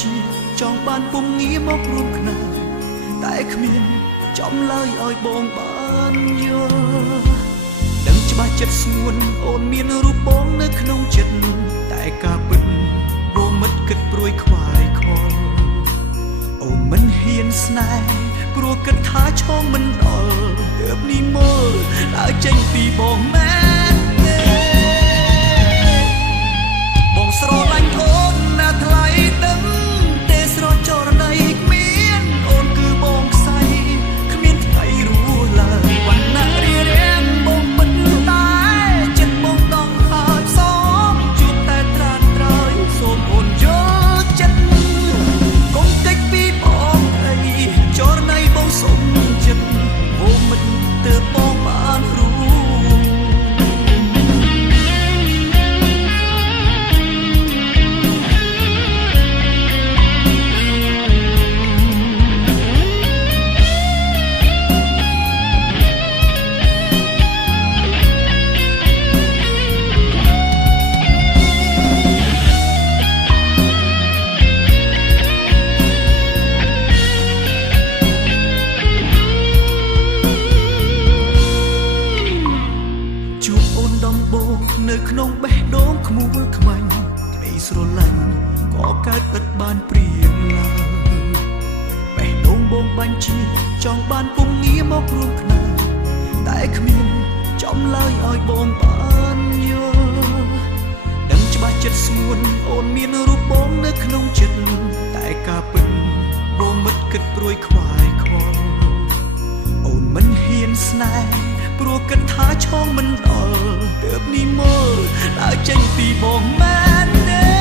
ជាចង់បានពុំងារមករួមខ្នើតែគ្មានចំឡើយឲ្យបងបានយល់ដឹងច្បាស់ចិត្តស្ងួនអូនមានរូបបងនៅក្នុងចិត្តតែការពិតបងមិនគិតព្រួយខ្វាយខ្វល់អូនមិនហ៊ានស្នេហ៍ព្រោះគិតថាឈោងមិនដល់ទើបនេះមើលដើរចេញពីបងមែនទេបងស្រឡាញ់អូនណាថ្លៃដឹងទេស្រចរណៃគ្មានអូនគឺបងខ្សែគ្មានថ្ងៃរស់ឡើយវណ្ណៈរៀបរៀងបងមិនតែចិត្តបងដងហើយសូមជួបតែត្រានត្រើយសូមអូនយល់ចិត្តកុំតិចពីបងអីចរណៃបងសុំចិត្តបងមិនទើបបងបានรู้នៅក្នុងបេះដូងខ្មួលខ្មាញ់ក្តីស្រឡាញ់ក៏កើតឥតបានព្រៀងឡើយបេះដូងបងបាញ់ជាចង់បានពុំងារមករួមខ្នើតែគ្មានចំឡើយឲ្យបងបានយល់ដឹងច្បាស់ចិត្តស្ងួនអូនមានរូបបងនៅក្នុងចិត្តតែការពិតបងមិនគិតព្រួយខ្វាយខ្វល់អូនមិនហ៊ានស្នេហ៍ព្រោះគិតថាឈោងមិនដល់ទើបនេះមើលដើរចេញពីបងមែនទេ